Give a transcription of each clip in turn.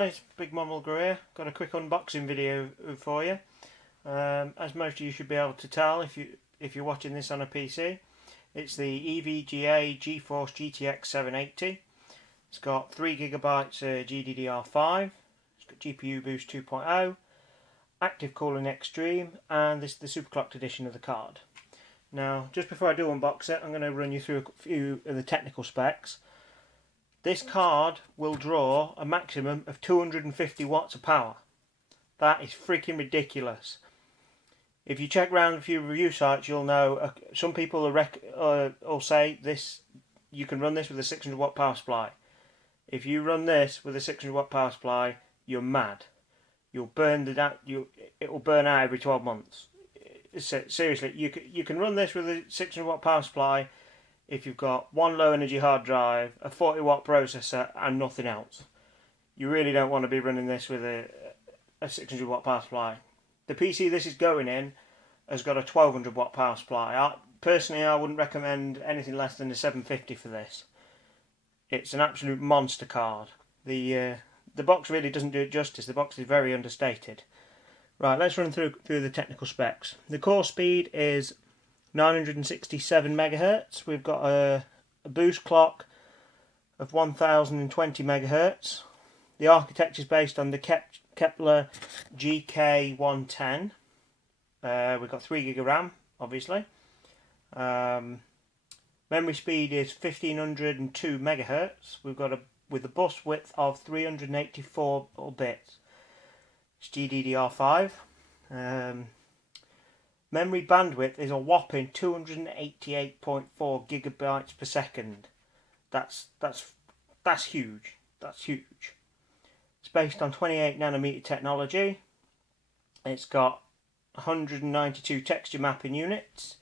Guys, Big Mum will here. Got a quick unboxing video for you. As most of you should be able to tell if you're watching this on a PC, it's the EVGA GeForce GTX 780. It's got 3GB GDDR5. It's got GPU Boost 2.0, Active Cooling Extreme, and this is the superclocked edition of the card. Now, just before I do unbox it, I'm going to run you through a few of the technical specs. This card will draw a maximum of 250 watts of power. That is freaking ridiculous. If you check around a few review sites, you'll know some people will say this. You can run this with a 600 watt power supply. If you run this with a 600 watt power supply, you're mad. You'll burn it will burn out every 12 months. Seriously, you can run this with a 600 watt power supply if you've got one low energy hard drive, a 40 watt processor and nothing else. You really don't want to be running this with a 600 watt power supply. The PC this is going in has got a 1200 watt power supply. Personally, I wouldn't recommend anything less than a 750 for this. It's an absolute monster card. The box really doesn't do it justice. The box is very understated. Right, let's run through the technical specs. The core speed is 967 megahertz. We've got a boost clock of 1020 megahertz. The architecture is based on the Kepler GK110. We've got 3GB RAM, obviously. Memory speed is 1502 megahertz. We've got with a bus width of 384 bits. It's GDDR5. Memory bandwidth is a whopping 288.4 gigabytes per second. That's huge. That's huge. It's based on 28 nanometer technology. It's got 192 texture mapping units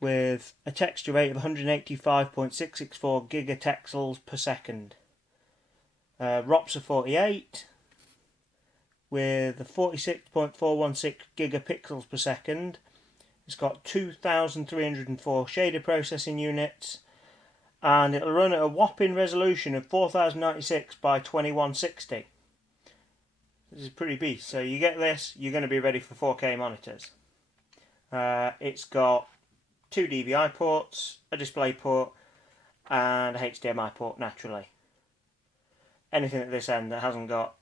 with a texture rate of 185.664 gigatexels per second. ROPs are 48 with a 46.416 gigapixels per second. It's got 2,304 shader processing units, and it'll run at a whopping resolution of 4096 by 2160. This is a pretty beast. So you get this, you're going to be ready for 4K monitors. It's got 2 DVI ports, a display port, and a HDMI port naturally. Anything at this end that hasn't got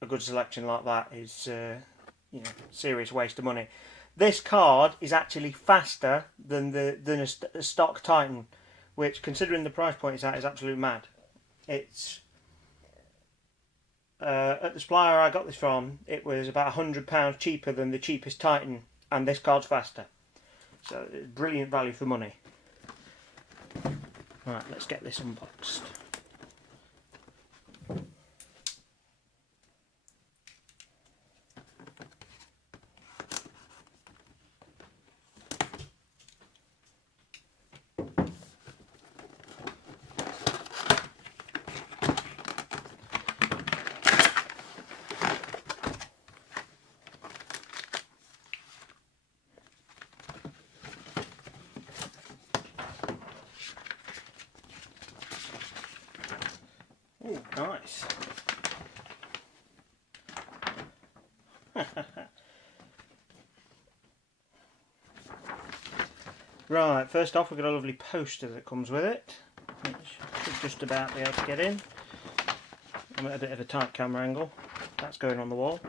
a good selection like that is serious waste of money. This card is actually faster than a stock Titan, which, considering the price point it's at, is absolutely mad. It's at the supplier I got this from, it was about £100 cheaper than the cheapest Titan, and this card's faster. So it's brilliant value for money. Right, let's get this unboxed. Oh, nice. Right, first off we've got a lovely poster that comes with it, which should just about be able to get in. I'm at a bit of a tight camera angle. That's going on the wall.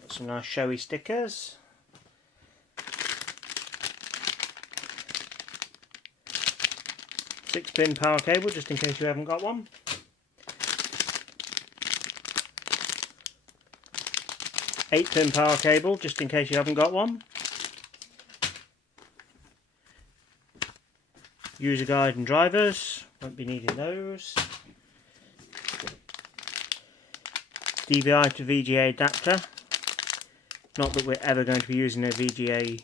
Got some nice showy stickers. Six-pin power cable, just in case you haven't got one. Eight-pin power cable, just in case you haven't got one. User guide and drivers, won't be needing those. DVI to VGA adapter. Not that we're ever going to be using a VGA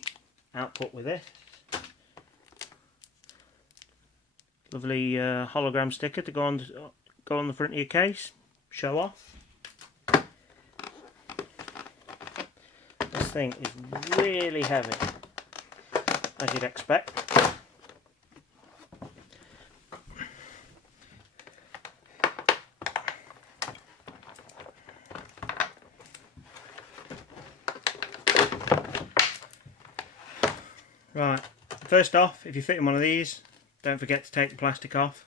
output with this. Lovely hologram sticker to go on the front of your case. Show off. This thing is really heavy, as you'd expect. first off, if you're fitting one of these, don't forget to take the plastic off.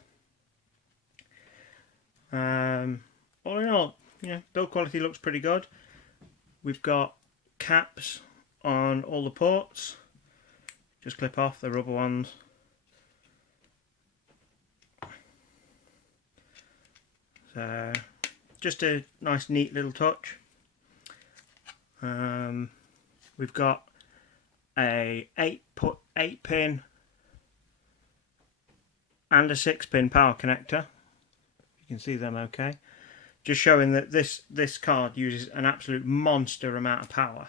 All in all, build quality looks pretty good. We've got caps on all the ports. Just clip off the rubber ones. So just a nice neat little touch. We've got a 8 pin and a 6 pin power connector. You can see them okay. Just showing that this card uses an absolute monster amount of power.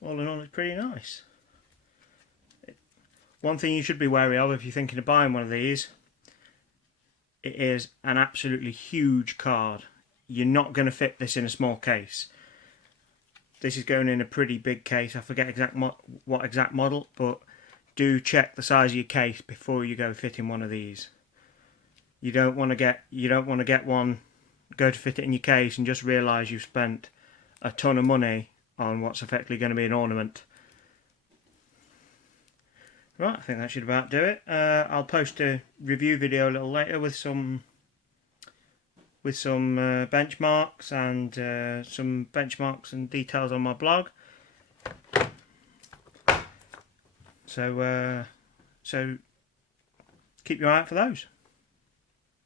All in all, it's pretty nice. One thing you should be wary of if you're thinking of buying one of these, it is an absolutely huge card. You're not going to fit this in a small case. This is going in a pretty big case. I forget what exact model, but do check the size of your case before you go fitting one of these. You don't want to get one, go to fit it in your case and just realise you've spent a ton of money on what's effectively going to be an ornament. Right, I think that should about do it. I'll post a review video a little later with some benchmarks and details on my blog. So keep your eye out for those.